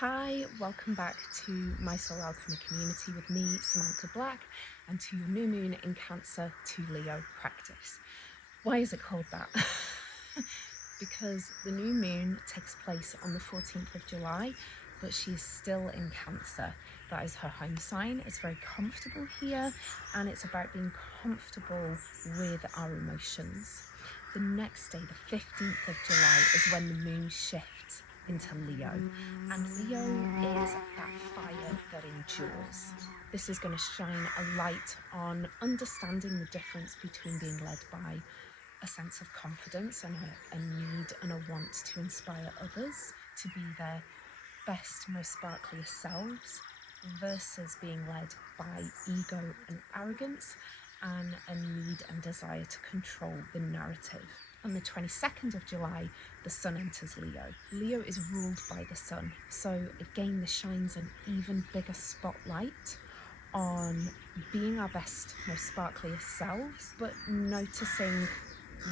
Hi, welcome back to my Soul Alchemy community with me, Samantha Black, and to your new moon in Cancer to Leo practice. Why is it called that? Because the new moon takes place on the 14th of July, but she is still in Cancer. That is her home sign. It's very comfortable here, and it's about being comfortable with our emotions. The next day, the 15th of July, is when the moon shifts into Leo, and Leo is that fire that endures. This is going to shine a light on understanding the difference between being led by a sense of confidence and a need and a want to inspire others to be their best, most sparkliest selves, versus being led by ego and arrogance and a need and desire to control the narrative. On the 22nd of July, the sun enters Leo. Leo is ruled by the sun, so again this shines an even bigger spotlight on being our best, most sparkliest selves, but noticing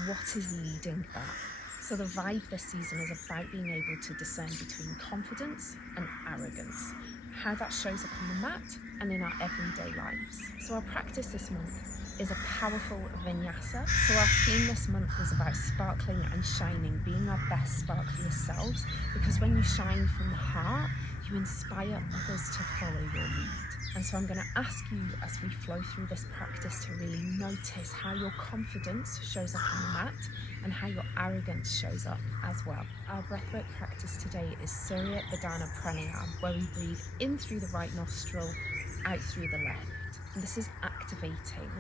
what is leading that. So the vibe this season is about being able to discern between confidence and arrogance, how that shows up on the mat and in our everyday lives. So our practice this month is a powerful vinyasa. So our theme this month is about sparkling and shining, being our best, sparkliest selves, because when you shine from the heart, you inspire others to follow your lead. And so I'm going to ask you as we flow through this practice to really notice how your confidence shows up on the mat and how your arrogance shows up as well. Our breathwork practice today is Surya Badana Pranayama, where we breathe in through the right nostril, out through the left. And this is activating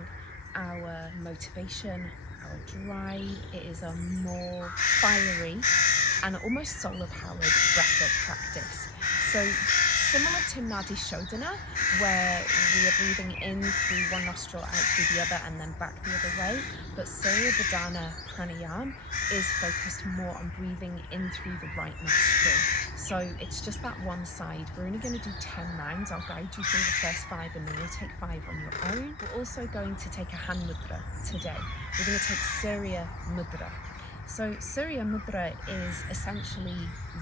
our motivation, our drive. It is a more fiery and almost solar powered breathwork practice. So similar to Nadi Shodhana, where we are breathing in through one nostril, out through the other, and then back the other way, but Surya Badana Pranayama is focused more on breathing in through the right nostril. So it's just that one side. We're only going to do 10 rounds. I'll guide you through the first 5 and then you'll take 5 on your own. We're also going to take a hand mudra today. We're going to take Surya Mudra. So Surya Mudra is essentially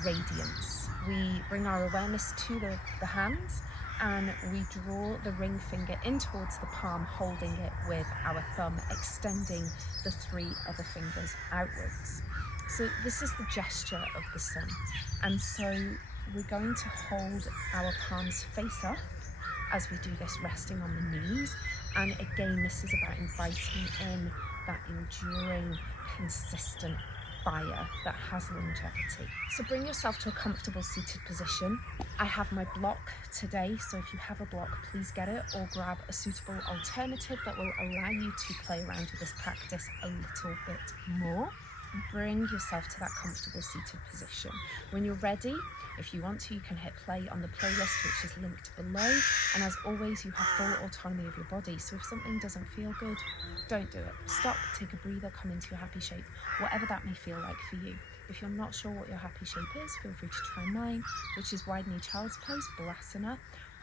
radiance. We bring our awareness to the hands and we draw the ring finger in towards the palm, holding it with our thumb, extending the 3 other fingers outwards. So this is the gesture of the sun. And so we're going to hold our palms face up as we do this, resting on the knees. And again, this is about inviting in that enduring, consistent fire that has longevity. So bring yourself to a comfortable seated position. I have my block today, so if you have a block, please get it, or grab a suitable alternative that will allow you to play around with this practice a little bit more. Bring yourself to that comfortable seated position. When you're ready, if you want to, you can hit play on the playlist, which is linked below. And as always, you have full autonomy of your body. So if something doesn't feel good, don't do it. Stop, take a breather, come into your happy shape, whatever that may feel like for you. If you're not sure what your happy shape is, feel free to try mine, which is wide knee child's pose, balasana,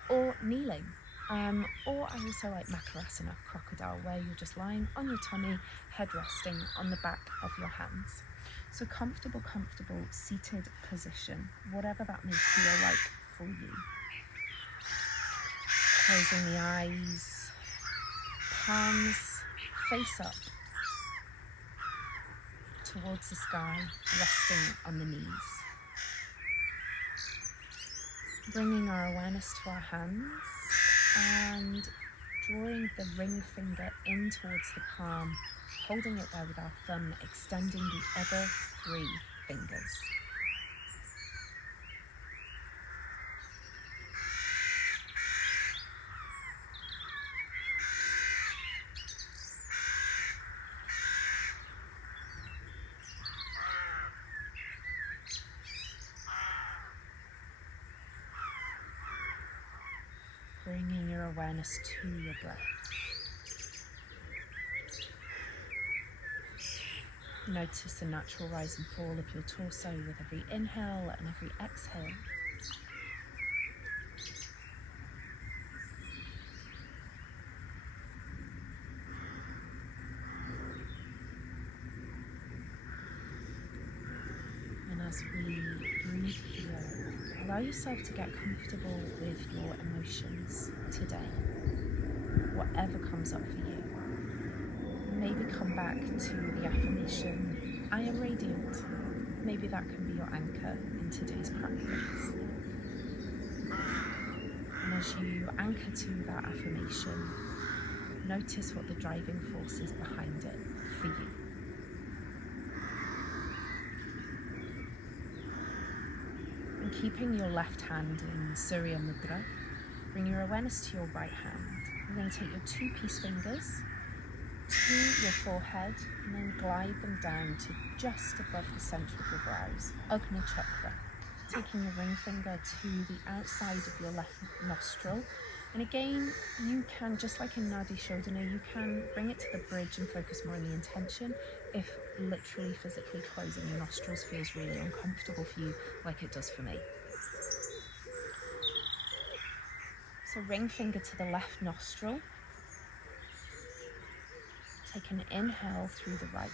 or kneeling. Or I also like makarasana, crocodile, where you're just lying on your tummy, head resting on the back of your hands. So comfortable seated position, whatever that may feel like for you. Closing the eyes, palms face up towards the sky, resting on the knees. Bringing our awareness to our hands and drawing the ring finger in towards the palm, holding it there with our thumb, extending the other 3 fingers. Bringing your awareness to your breath. Notice the natural rise and fall of your torso with every inhale and every exhale. And as we breathe here, Allow yourself to get comfortable with your emotions today, whatever comes up for you. Maybe come back to the affirmation, I am radiant. Maybe that can be your anchor in today's practice. And as you anchor to that affirmation, notice what the driving force is behind it for you. And keeping your left hand in Surya Mudra, bring your awareness to your right hand. You're going to take your 2 peace fingers to your forehead and then glide them down to just above the center of your brows, Agni Chakra. Taking your ring finger to the outside of your left nostril. And again, you can, just like in Nadi Shodhana, you can bring it to the bridge and focus more on the intention if literally physically closing your nostrils feels really uncomfortable for you, like it does for me. So ring finger to the left nostril. Take an inhale through the right.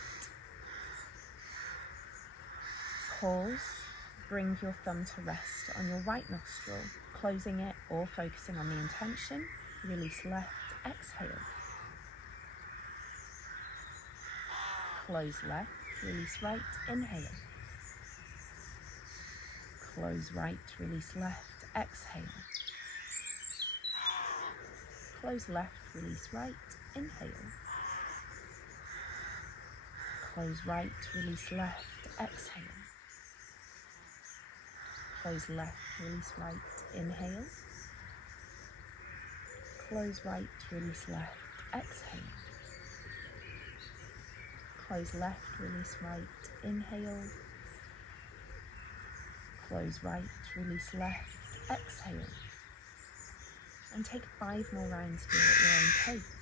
Pause. Bring your thumb to rest on your right nostril, closing it or focusing on the intention. Release left, exhale. Close left, release right, inhale. Close right, release left, exhale. Close left, release right, inhale. Close right, release left, exhale. Close left, release right, inhale. Close right, release left, exhale. Close left, release right, inhale. Close right, release left, exhale. And take 5 more rounds here at your own pace.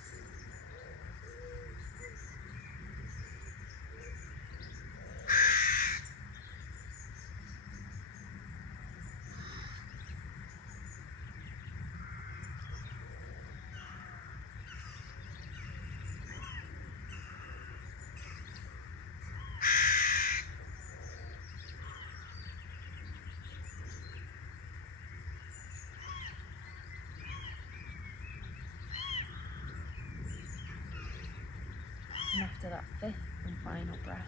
And after that 5th and final breath,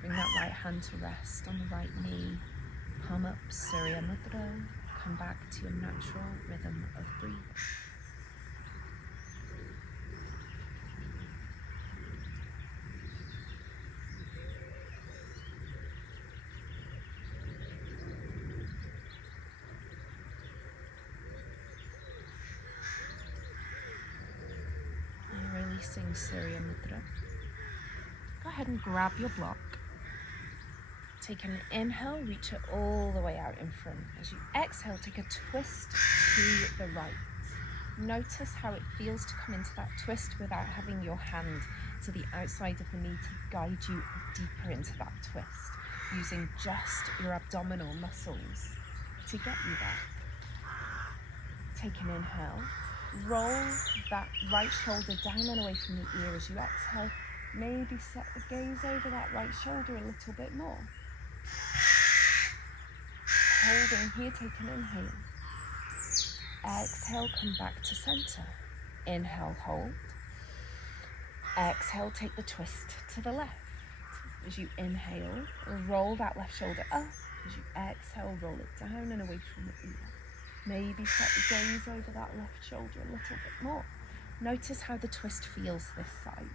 bring that right hand to rest on the right knee, palm up, Surya Mudra, come back to your natural rhythm of breathing. And releasing Surya Mudra. Go ahead and grab your block. Take an inhale, reach it all the way out in front. As you exhale, take a twist to the right. Notice how it feels to come into that twist without having your hand to the outside of the knee to guide you deeper into that twist, using just your abdominal muscles to get you there. Take an inhale, roll that right shoulder down and away from the ear as you exhale. Maybe set the gaze over that right shoulder a little bit more. Holding here, take an inhale. Exhale, come back to center. Inhale, hold. Exhale, take the twist to the left. As you inhale, roll that left shoulder up. As you exhale, roll it down and away from the ear. Maybe set the gaze over that left shoulder a little bit more. Notice how the twist feels this side.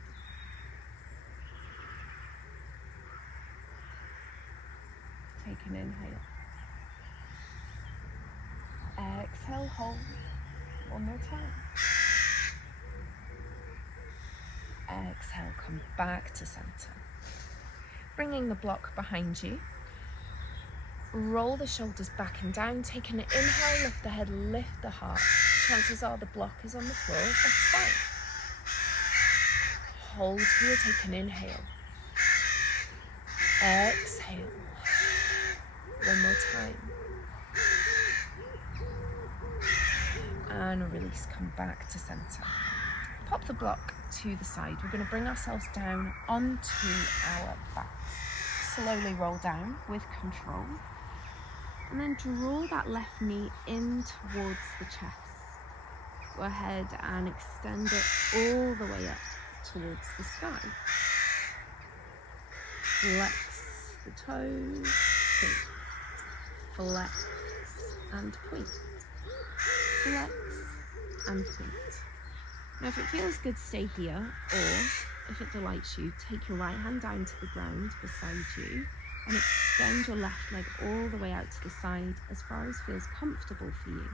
Take an inhale. Exhale, hold. One more time. Exhale, come back to center. Bringing the block behind you. Roll the shoulders back and down. Take an inhale, lift the head, lift the heart. Chances are the block is on the floor. That's fine. Hold here, take an inhale. Exhale. One more time. And release, come back to center. Pop the block to the side. We're going to bring ourselves down onto our backs. Slowly roll down with control. And then draw that left knee in towards the chest. Go ahead and extend it all the way up towards the sky. Flex the toes, point. Flex and point. Flex and point. Now if it feels good, stay here, or if it delights you, take your right hand down to the ground beside you and extend your left leg all the way out to the side as far as feels comfortable for you.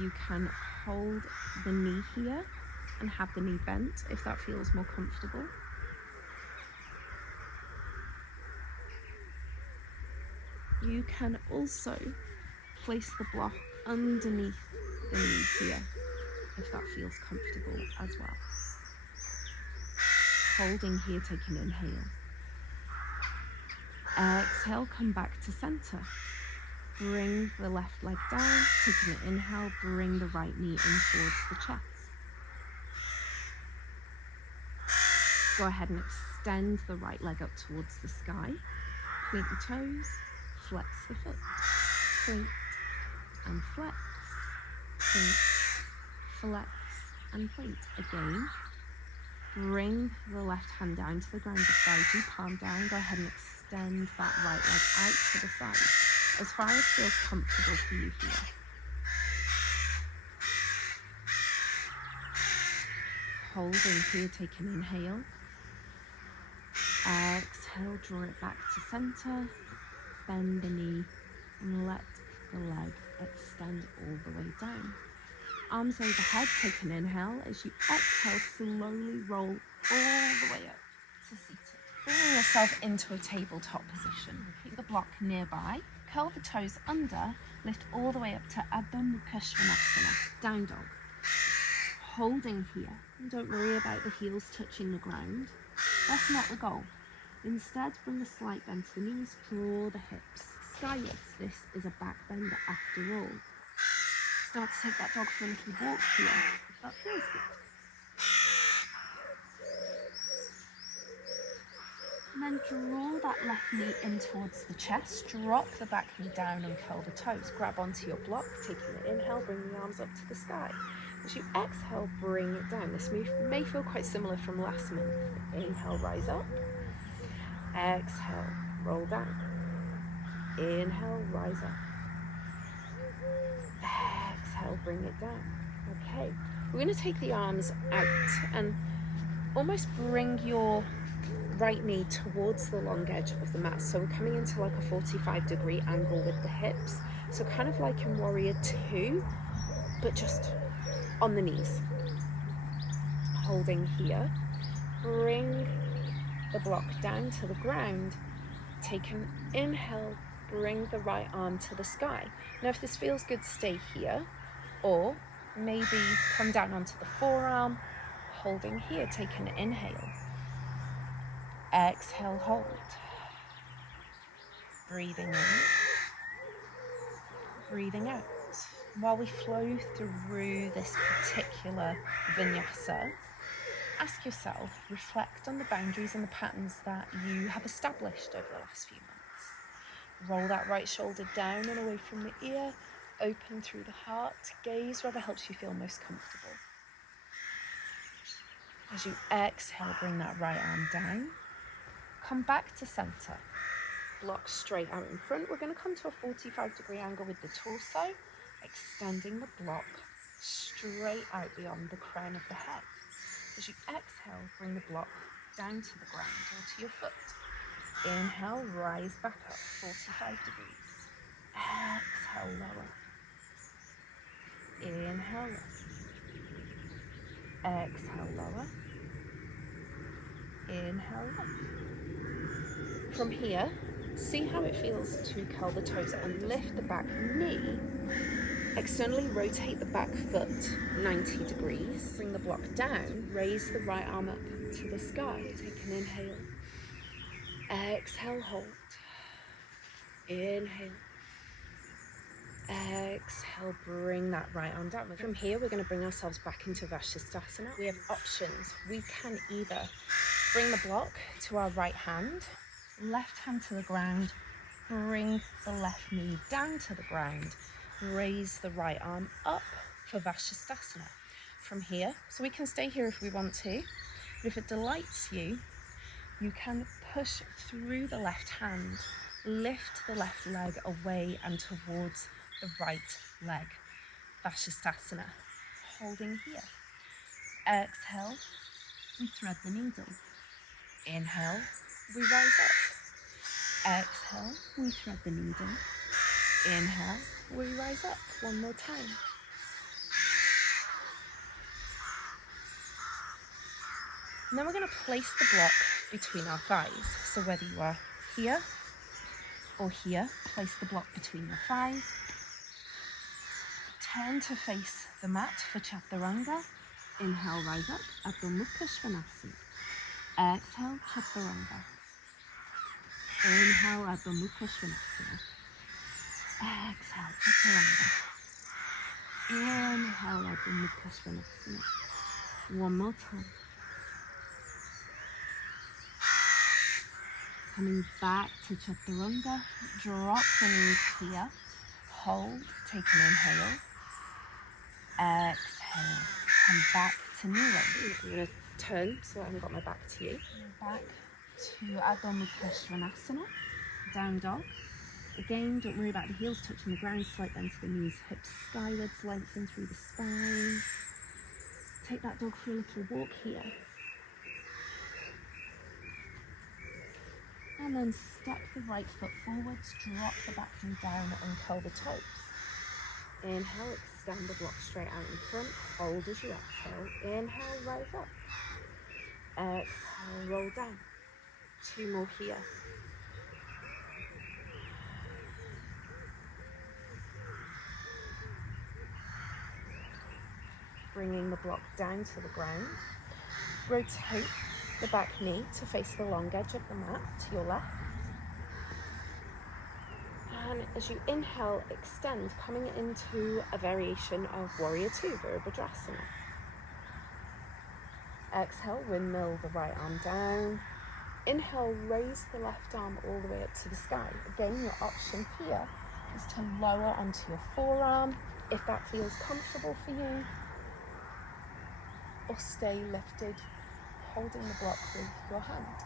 You can hold the knee here and have the knee bent if that feels more comfortable. You can also place the block underneath the knee here if that feels comfortable as well. Holding here, take an inhale. Exhale, come back to center. Bring the left leg down, taking an inhale, bring the right knee in towards the chest. Go ahead and extend the right leg up towards the sky. Point the toes, flex the foot, point and flex, point, flex and point. Again, bring the left hand down to the ground beside you, palm down. Go ahead and extend that right leg out to the side as far as feels comfortable for you here. Holding here, take an inhale. Exhale, draw it back to center. Bend the knee and let the leg extend all the way down. Arms overhead, take an inhale. As you exhale, slowly roll all the way up to seated. Bring yourself into a tabletop position. Keep the block nearby. Curl the toes under. Lift all the way up to Adho Mukha Svanasana, down dog. Holding here. And don't worry about the heels touching the ground. That's not the goal. Instead, bring a slight bend to the knees, draw the hips skywards. This is a back bender after all. Start to take that dog for a little walk here, if that feels good. And then draw that left knee in towards the chest, drop the back knee down and curl the toes. Grab onto your block, taking an inhale, bring the arms up to the sky. As you exhale, bring it down. This move may feel quite similar from last month. Inhale, rise up. Exhale, roll down. Inhale, rise up. Exhale, bring it down. Okay, we're going to take the arms out and almost bring your right knee towards the long edge of the mat. So we're coming into like a 45-degree angle with the hips. So kind of like in Warrior 2, but just on the knees. Holding here. Bring the block down to the ground. Take an inhale. Bring the right arm to the sky. Now if this feels good, stay here, or maybe come down onto the forearm, holding here. Take an inhale. Exhale, hold. Breathing in, breathing out. While we flow through this particular vinyasa, ask yourself, reflect on the boundaries and the patterns that you have established over the last few months. Roll that right shoulder down and away from the ear, open through the heart, gaze wherever helps you feel most comfortable. As you exhale, bring that right arm down, come back to center, block straight out in front. We're going to come to a 45-degree angle with the torso, extending the block straight out beyond the crown of the head. As you exhale, bring the block down to the ground or to your foot. Inhale, rise back up, 45 degrees. Exhale, lower. Inhale, up. Exhale, lower. Inhale, up. From here, see how it feels to curl the toes and lift the back knee. Externally rotate the back foot 90 degrees. Bring the block down, raise the right arm up to the sky. Take an inhale. Exhale, hold. Inhale. Exhale, bring that right arm down. From here, we're going to bring ourselves back into Vashisthasana. We have options. We can either bring the block to our right hand, left hand to the ground, bring the left knee down to the ground, raise the right arm up for Vashisthasana. From here, so we can stay here if we want to, but if it delights you, you can push through the left hand, lift the left leg away and towards the right leg. Vashisthasana, holding here. Exhale, we thread the needle. Inhale, we rise up. Exhale, we thread the needle. Inhale, we rise up. One more time. And then we're going to place the block between our thighs. So whether you are here or here, place the block between your thighs. Turn to face the mat for Chaturanga. Inhale, rise up, Adho Mukha Svanasana. Exhale, Chaturanga. Inhale, Adho Mukha Svanasana. Exhale, Chaturanga. Inhale, Adho Mukha Svanasana. One more time. Coming back to Chaturanga, drop the knees here. Hold, take an inhale. Exhale, come back to kneeling. I'm going to turn so I haven't got my back to you. Back to Adho Mukha Svanasana, down dog. Again, don't worry about the heels touching the ground, slight bend to the knees, hips skywards, lengthen through the spine. Take that dog for a little walk here. And then step the right foot forwards, drop the back knee down and curl the toes. Inhale, extend the block straight out in front. Hold as you exhale. Inhale, rise up. Exhale, roll down. Two more here. Bringing the block down to the ground. Rotate the back knee to face the long edge of the mat to your left. And as you inhale, extend, coming into a variation of Warrior Two, Virabhadrasana. Exhale, windmill the right arm down. Inhale, raise the left arm all the way up to the sky. Again, your option here is to lower onto your forearm, if that feels comfortable for you, or stay lifted, holding the block with your hand.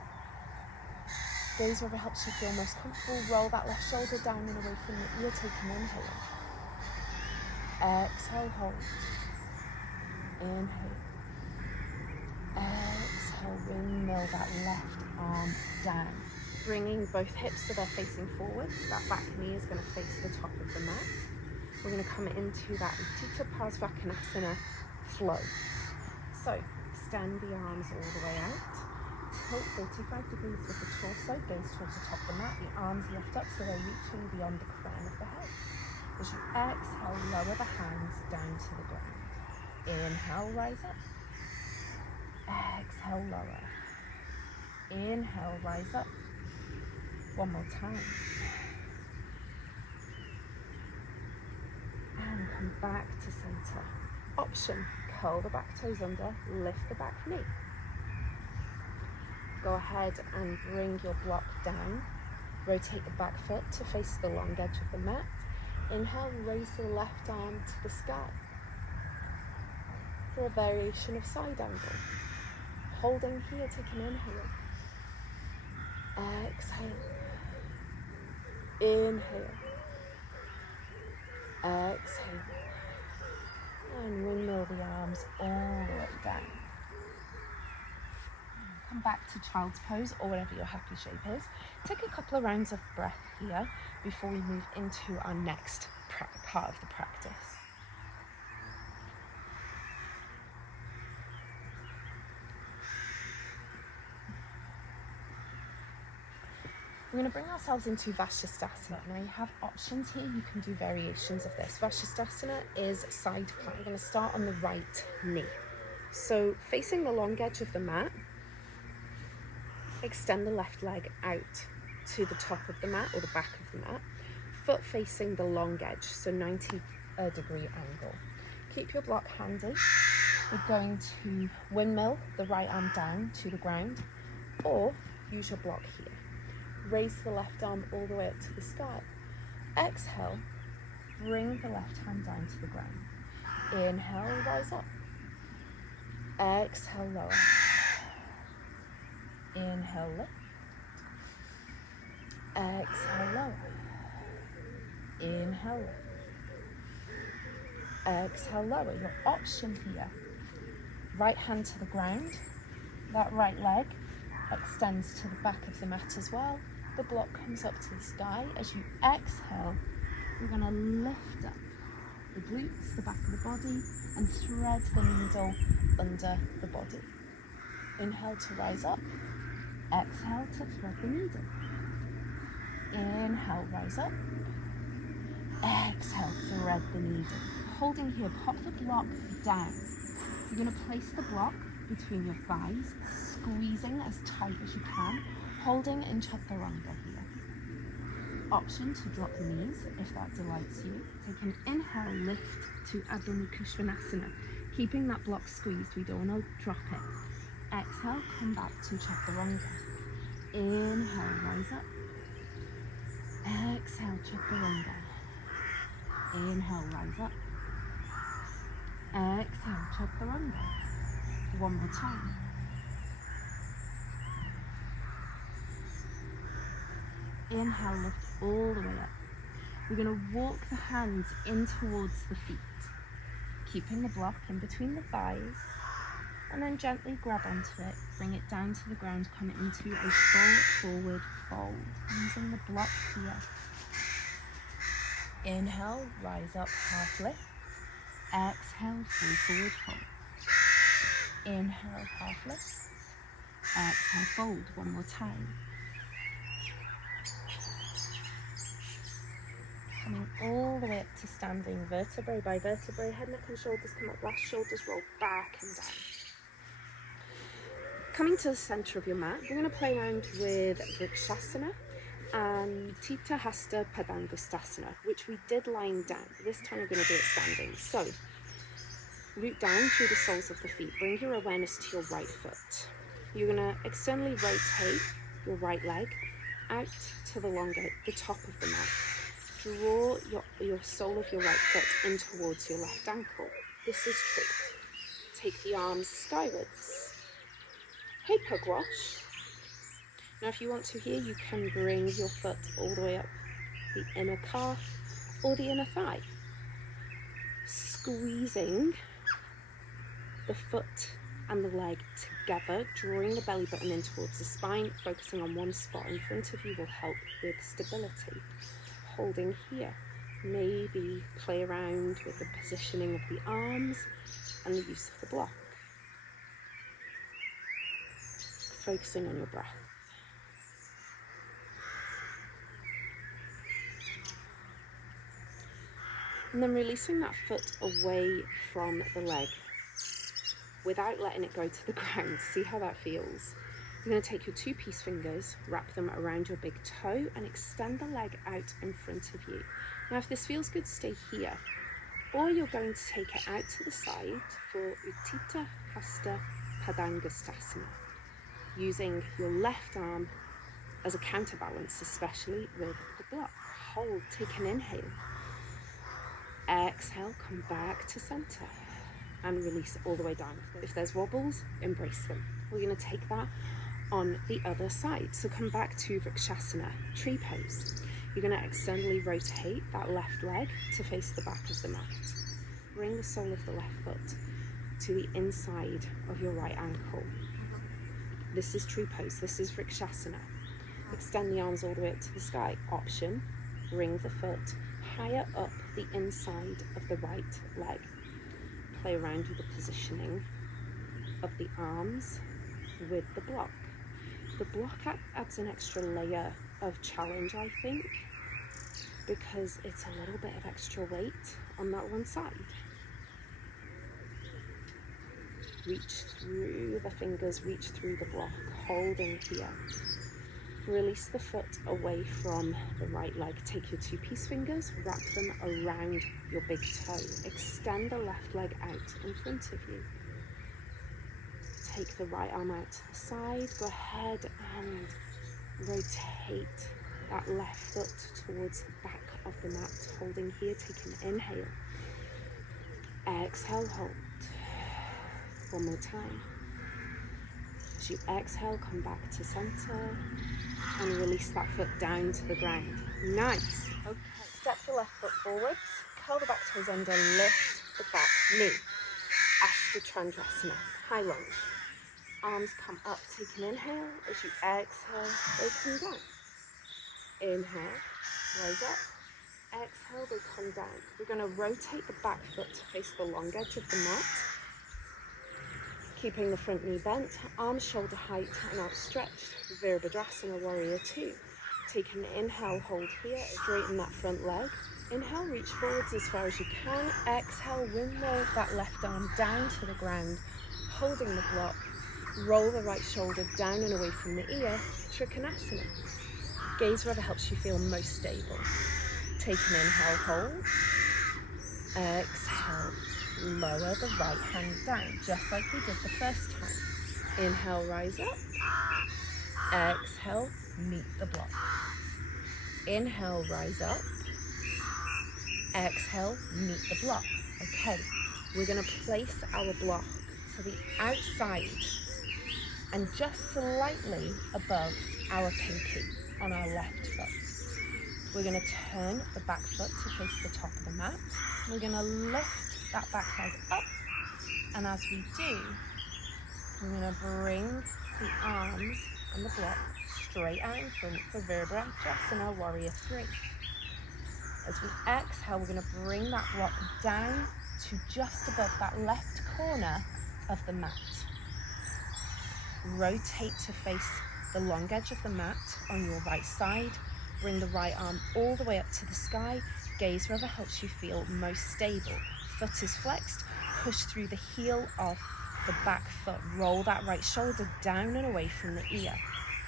Gaze wherever helps you feel most comfortable. Roll that left shoulder down and away from the ear. Take an inhale. Exhale, hold. Inhale. Exhale, windmill that left arm down. Bringing both hips so they're facing forward. That back knee is going to face the top of the mat. We're going to come into that Utthita Parsvakonasana flow. So, extend the arms all the way out. Tilt 45 degrees with the torso, gaze towards the top of the mat. The arms lift up so they're reaching beyond the crown of the head. As you exhale, lower the hands down to the ground. Inhale, rise up. Exhale, lower. Inhale, rise up. One more time. And come back to center. Option, curl the back toes under, lift the back knee. Go ahead and bring your block down. Rotate the back foot to face the long edge of the mat. Inhale, raise the left arm to the sky for a variation of side angle. Holding here, take an inhale. Exhale. Inhale. Exhale. And windmill the arms all the way down. Come back to child's pose or whatever your happy shape is. Take a couple of rounds of breath here before we move into our next part of the practice. We're going to bring ourselves into Vashisthasana. Now you have options here, you can do variations of this. Vashisthasana is side plank. I'm going to start on the right knee. So facing the long edge of the mat, extend the left leg out to the top of the mat or the back of the mat, foot facing the long edge, so 90 degree angle. Keep your block handy. We're going to windmill the right arm down to the ground or use your block here. Raise the left arm all the way up to the sky. Exhale, bring the left hand down to the ground. Inhale, rise up. Exhale, lower. Inhale, lift. Exhale, lower. Inhale, lift. Exhale, lower. Your option here. Right hand to the ground. That right leg extends to the back of the mat as well. The block comes up to the sky. As you exhale, you're going to lift up the glutes, the back of the body, and thread the needle under the body. Inhale to rise up. Exhale to thread the needle. Inhale, rise up. Exhale, thread the needle. Holding here, pop the block down. You're going to place the block between your thighs, squeezing as tight as you can, holding in chaturanga here. Option to drop the knees if that delights you. Take an inhale, lift to Adho Mukha Svanasana, keeping that block squeezed. We don't want to drop it. Exhale, come back to chaturanga. Inhale, rise up. Exhale, chaturanga. Inhale, rise up. Exhale, chaturanga. One more time. Inhale, lift all the way up. We're going to walk the hands in towards the feet, keeping the block in between the thighs, and then gently grab onto it, bring it down to the ground, come into a full forward fold, using the block here. Inhale, rise up, half lift. Exhale, full forward fold. Inhale, half lift. Exhale, fold. One more time. Coming all the way up to standing, vertebrae by vertebrae, head, neck and shoulders come up, last shoulders roll back and down. Coming to the centre of your mat, we're going to play around with Vrikshasana and Tita Hasta Padangustasana, which we did lying down. This time we're going to do it standing. So, root down through the soles of the feet. Bring your awareness to your right foot. You're going to externally rotate your right leg out to the top of the mat. Draw your sole of your right foot in towards your left ankle. This is true. Take the arms skywards. Hey, Pugwash. Now if you want to here, you can bring your foot all the way up the inner calf or the inner thigh. Squeezing the foot and the leg together, drawing the belly button in towards the spine, focusing on one spot in front of you will help with stability. Holding here, maybe play around with the positioning of the arms and the use of the block. Focusing on your breath. And then releasing that foot away from the leg without letting it go to the ground. See how that feels. You're going to take your two peace fingers, wrap them around your big toe and extend the leg out in front of you. Now if this feels good, stay here. Or you're going to take it out to the side for Uttita Hasta Padangustasana, using your left arm as a counterbalance, especially with the block. Hold, take an inhale. Exhale, come back to center and release it all the way down. If there's wobbles, embrace them. We're going to take that on the other side. So come back to Vrikshasana, tree pose. You're going to externally rotate that left leg to face the back of the mat. Bring the sole of the left foot to the inside of your right ankle. This is tree pose, this is Vrikshasana. Extend the arms all the way up to the sky. Option, bring the foot higher up the inside of the right leg. Play around with the positioning of the arms with the block. The block adds an extra layer of challenge, I think, because it's a little bit of extra weight on that one side. Reach through the fingers, reach through the block, holding here. Release the foot away from the right leg. Take your two peace fingers, wrap them around your big toe. Extend the left leg out in front of you. Take the right arm out to the side. Go ahead and Rotate that left foot towards the back of the mat, holding here. Take an inhale. Exhale, hold. One more time. As you exhale, come back to center and release that foot down to the ground. Nice. Okay. Step the left foot forwards, curl the back toes under, lift the back knee. Ashta Chandrasana, high lunge. Arms come up, take an inhale. As you exhale, they come down. Inhale, rise up. Exhale, they come down. We're going to rotate the back foot to face the long edge of the mat. Keeping the front knee bent, arms shoulder height and outstretched. Virabhadrasana, warrior two. Take an inhale, hold here, straighten that front leg. Inhale, reach forwards as far as you can. Exhale, windmill that left arm down to the ground, holding the block. Roll the right shoulder down and away from the ear, Trikonasana. Gaze wherever helps you feel most stable. Take an inhale, hold. Exhale, lower the right hand down, just like we did the first time. Inhale, rise up. Exhale, meet the block. Inhale, rise up. Exhale, meet the block. Okay, we're going to place our block to the outside and just slightly above our pinky on our left foot. We're going to turn the back foot to face the top of the mat. We're going to lift that back leg up, and as we do, we're going to bring the arms and the block straight out in front for Virabhadrasana, warrior three. As we exhale, we're going to bring that block down to just above that left corner of the mat. Rotate to face the long edge of the mat on your right side. Bring the right arm all the way up to the sky. Gaze wherever helps you feel most stable. Foot is flexed. Push through the heel of the back foot. Roll that right shoulder down and away from the ear.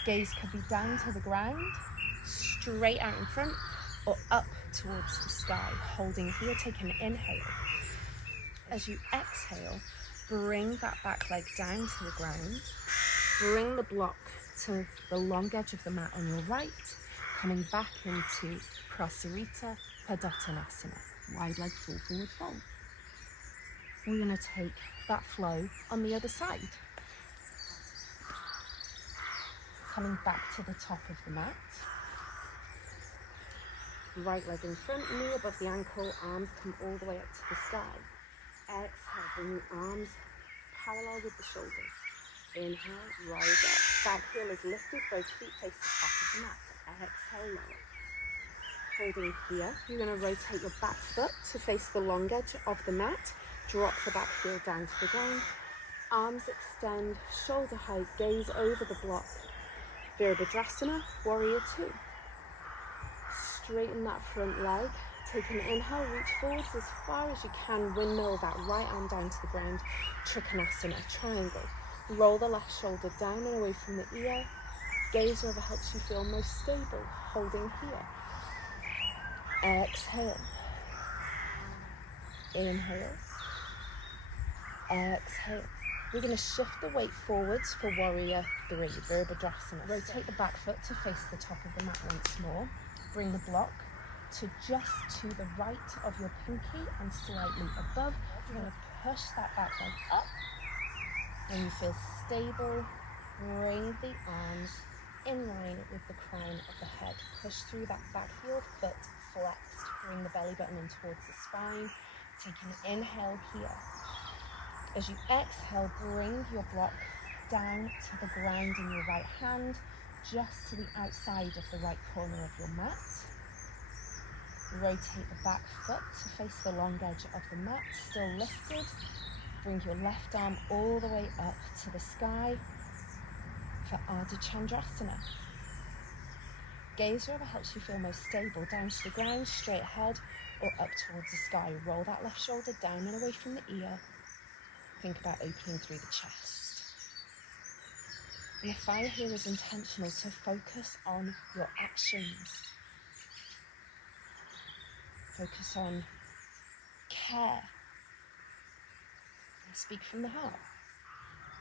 Gaze could be down to the ground, straight out in front, or up towards the sky. Holding here, take an inhale. As you exhale, bring that back leg down to the ground. Bring the block to the long edge of the mat on your right, coming back into Prasarita Padottanasana, wide leg full forward fold. We're going to take that flow on the other side. Coming back to the top of the mat. Right leg in front, knee above the ankle, arms come all the way up to the sky. Exhale, bring the arms parallel with the shoulders. Inhale, rise up. Back heel is lifted, both feet face the top of the mat. Exhale, lower. Holding here, you're going to rotate your back foot to face the long edge of the mat. Drop the back heel down to the ground. Arms extend, shoulder height, gaze over the block. Virabhadrasana, warrior two. Straighten that front leg. Take an inhale, reach forwards as far as you can. Windmill that right arm down to the ground. Trikonasana, triangle. Roll the left shoulder down and away from the ear. Gaze wherever helps you feel most stable. Holding here. Exhale. Inhale. Exhale. We're going to shift the weight forwards for warrior three, Virabhadrasana. Rotate the back foot to face the top of the mat once more. Bring the block to just to the right of your pinky and slightly above. You're going to push that back leg up. When you feel stable, bring the arms in line with the crown of the head. Push through that back heel, foot flexed. Bring the belly button in towards the spine. Take an inhale here. As you exhale, bring your block down to the ground in your right hand, just to the outside of the right corner of your mat. Rotate the back foot to face the long edge of the mat, still lifted. Bring your left arm all the way up to the sky for Ardha Chandrasana. Gaze wherever helps you feel most stable, down to the ground, straight ahead, or up towards the sky. Roll that left shoulder down and away from the ear. Think about opening through the chest. And the fire here is intentional, so focus on your actions. Focus on care. And speak from the heart.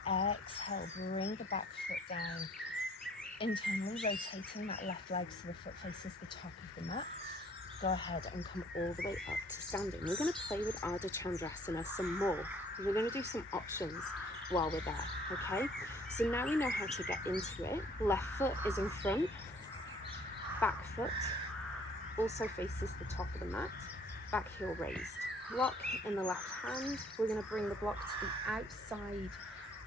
Exhale, bring the back foot down. Internally rotating that left leg so the foot faces the top of the mat. Go ahead and come all the way up to standing. We're going to play with Ardha Chandrasana some more. We're going to do some options while we're there, okay? So now we know how to get into it. Left foot is in front, back foot also faces the top of the mat, back heel raised. Block in the left hand. We're going to bring the block to the outside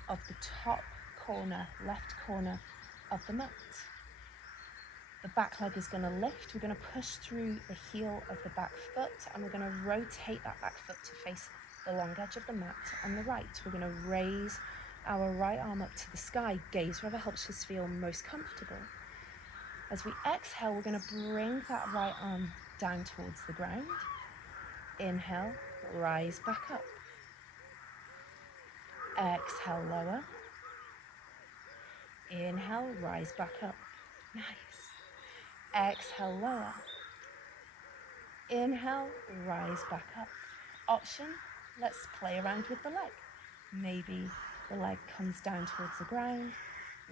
of the top corner, left corner of the mat. The back leg is going to lift. We're going to push through the heel of the back foot and we're going to rotate that back foot to face the long edge of the mat on the right. We're going to raise our right arm up to the sky. Gaze wherever helps us feel most comfortable. As we exhale, we're going to bring that right arm down towards the ground. Inhale, rise back up. Exhale, lower. Inhale, rise back up. Nice. Exhale, lower. Inhale, rise back up. Option, let's play around with the leg. Maybe the leg comes down towards the ground.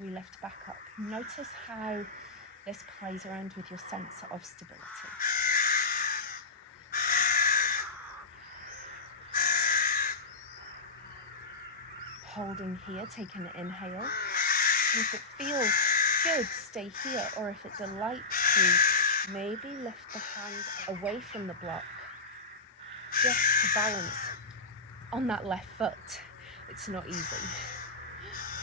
We lift back up. Notice how this plays around with your sense of stability. Holding here, take an inhale. And if it feels good, stay here. Or if it delights you, maybe lift the hand away from the block just to balance on that left foot. It's not easy.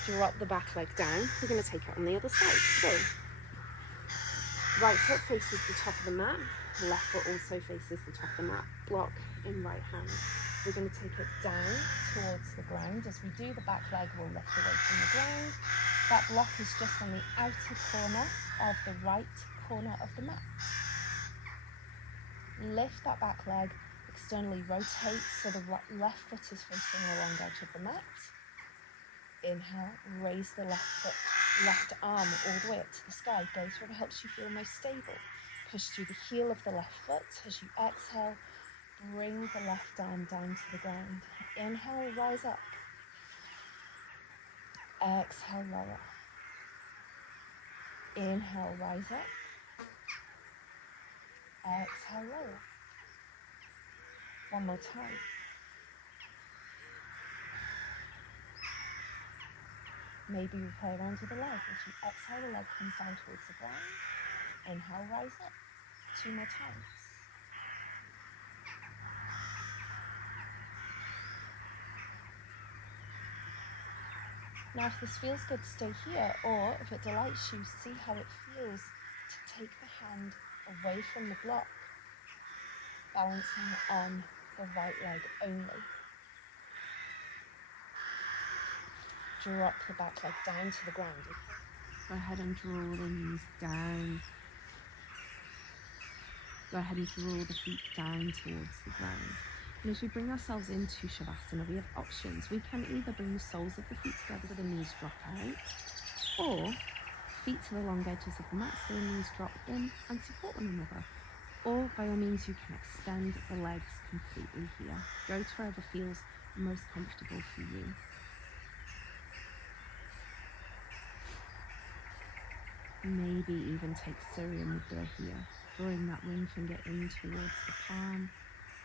Drop the back leg down. We're going to take it on the other side. So, right foot faces the top of the mat. Left foot also faces the top of the mat. Block in right hand. We're going to take it down towards the ground. As we do, the back leg will lift away from the ground. That block is just on the outer corner of the right corner of the mat. Lift that back leg, externally rotate so the left foot is facing the long edge of the mat. Inhale, raise the left arm all the way up to the sky. Gaze wherever helps you feel most stable. Push through the heel of the left foot. As you exhale, bring the left arm down to the ground. Inhale, rise up. Exhale, lower. Inhale, rise up. Exhale, lower. One more time. Maybe you play around with the leg. As you exhale, the leg comes down towards the ground. Inhale, rise up. 2 more times. Now, if this feels good, stay here. Or if it delights you, see how it feels to take the hand away from the block, balancing on the right leg only. Drop the back leg down to the ground. Go ahead and draw the knees down. Go ahead and draw the feet down towards the ground. And as we bring ourselves into Shavasana, we have options. We can either bring the soles of the feet together so the knees drop out, or feet to the long edges of the mat so the knees drop in and support one another. Or by all means, you can extend the legs completely here. Go to wherever feels most comfortable for you. Maybe even take Surya Mudra here, drawing that ring finger in towards the palm,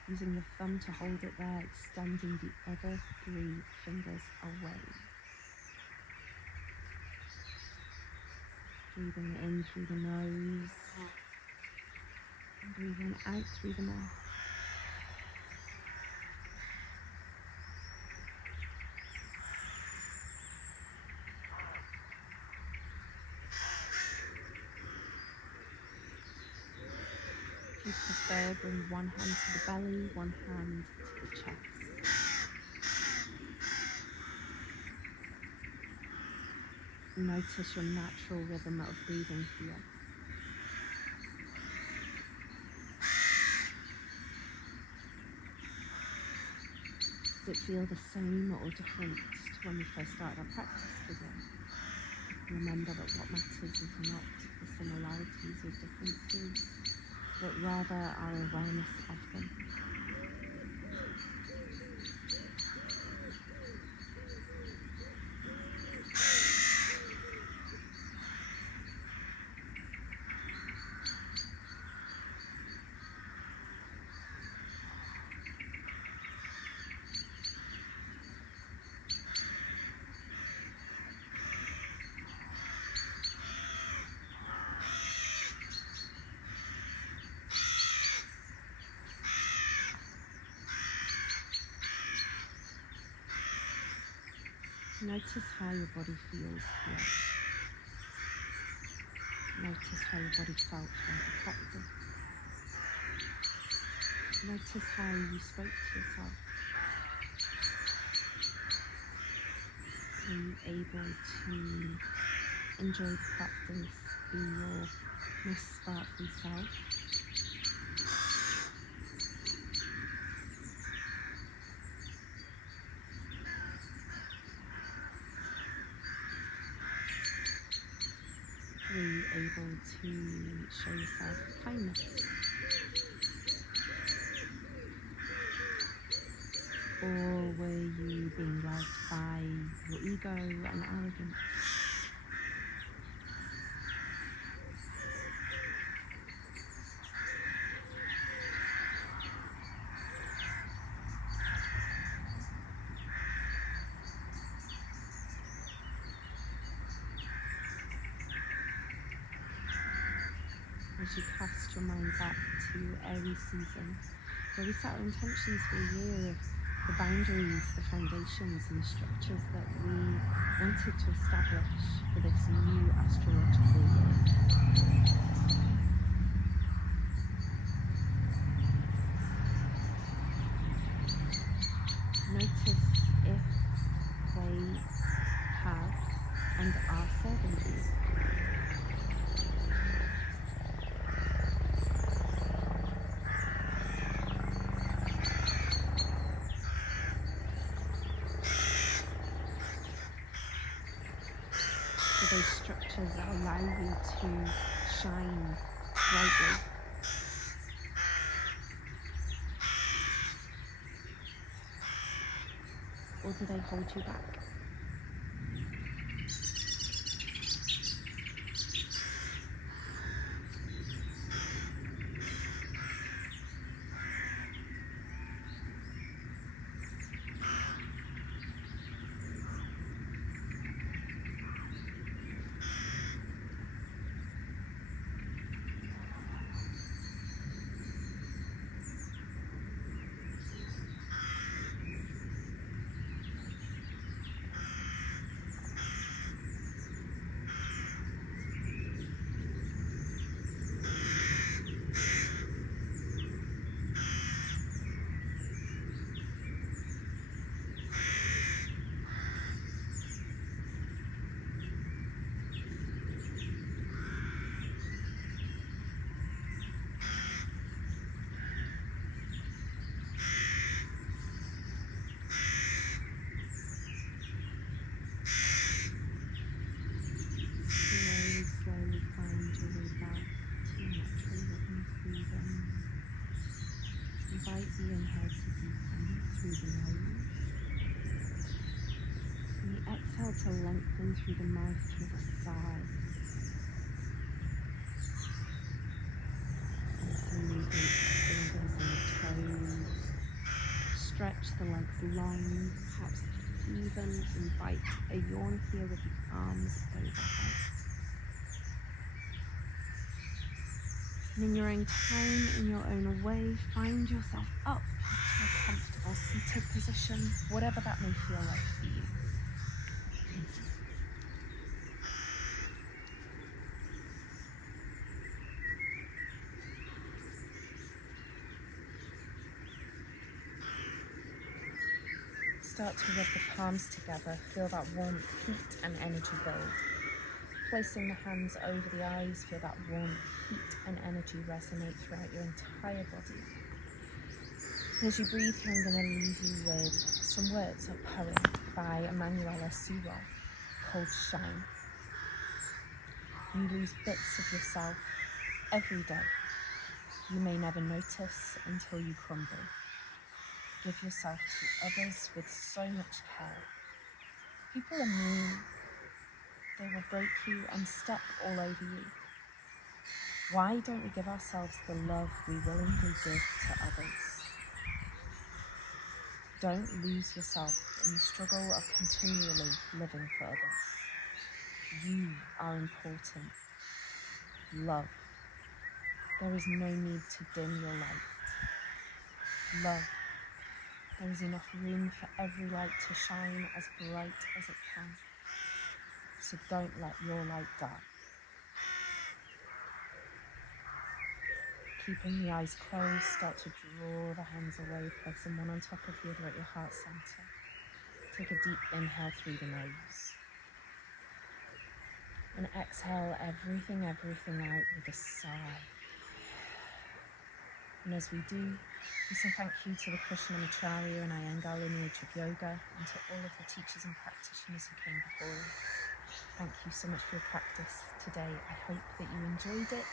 using the thumb to hold it there, extending the other 3 fingers away. Breathing in through the nose, and breathing out through the mouth. If you prefer, bring one hand to the belly, one hand to the chest. Notice your natural rhythm of breathing here. Does it feel the same or different to when we first started our practice today? Remember that what matters is not the similarities or differences, but rather our awareness of them. Notice how your body feels here. Notice how your body felt throughout the practice. Notice how you spoke to yourself. Are you able to enjoy the practice, be your most sparkly self? Were you able to show yourself kindness? Or were you being led by your ego and arrogance? As you cast your mind back to Aries season, where we set our intentions for a year of the boundaries, the foundations and the structures that we wanted to establish for this new astrological year. Notice if they have and are serving you. Do those structures allow you to shine brightly? Or do they hold you back? Slowly find your way back to your natural rhythm of breathing. Invite the inhale to deepen through the nose, and the exhale to lengthen through the mouth with a sigh. And some movement of the fingers and the toes. Stretch the legs long, perhaps even invite a yawn here with the arms overhead. And in your own time, in your own way, find yourself up to a comfortable seated position, whatever that may feel like for you. Start to rub the palms together, feel that warmth, heat and energy build. Placing the hands over the eyes, feel that warmth, heat and energy resonate throughout your entire body. And as you breathe here, I'm going to leave you with some words, a poem by Emanuela Sewell called Shine. You lose bits of yourself every day. You may never notice until you crumble. Give yourself to others with so much care. People are mean. They will break you and step all over you. Why don't we give ourselves the love we willingly give to others? Don't lose yourself in the struggle of continually living for others. You are important. Love. There is no need to dim your light. Love. There is enough room for every light to shine as bright as it can. So don't let your light die. Keeping the eyes closed, start to draw the hands away, placing one on top of the other at your heart center. Take a deep inhale through the nose. And exhale everything out with a sigh. And as we do, we say thank you to the Krishnamacharya and Iyengar lineage of yoga, and to all of the teachers and practitioners who came before us. Thank you so much for your practice today. I hope that you enjoyed it.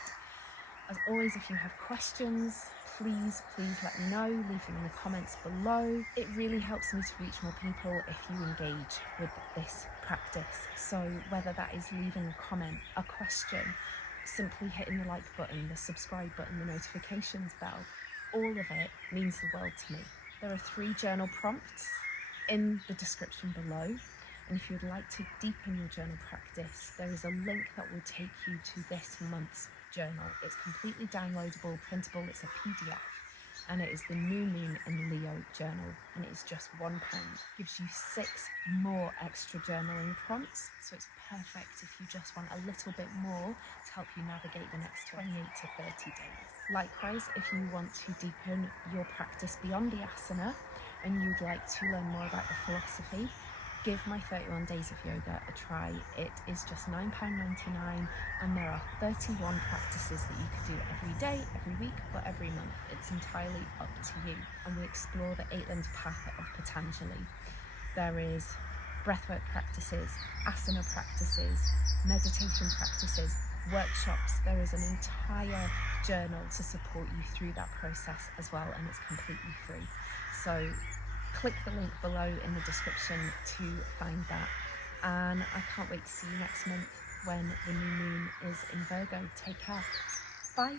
As always, if you have questions, please let me know. Leave them in the comments below. It really helps me to reach more people if you engage with this practice. So whether that is leaving a comment, a question, simply hitting the like button, the subscribe button, the notifications bell, all of it means the world to me. There are 3 journal prompts in the description below. And if you'd like to deepen your journal practice, there is a link that will take you to this month's journal. It's completely downloadable, printable, it's a PDF, and it is the New Moon in Leo journal, and it is just £1. Gives you 6 more extra journaling prompts, so it's perfect if you just want a little bit more to help you navigate the next 28 to 30 days. Likewise, if you want to deepen your practice beyond the asana and you'd like to learn more about the philosophy, give my 31 days of yoga a try. It is just £9.99, and there are 31 practices that you could do every day, every week, or every month. It's entirely up to you. And we explore the 8-limbed path of Patanjali. There is breathwork practices, asana practices, meditation practices, workshops. There is an entire journal to support you through that process as well, and it's completely free. So click the link below in the description to find that. And I can't wait to see you next month when the new moon is in Virgo. Take care. Bye.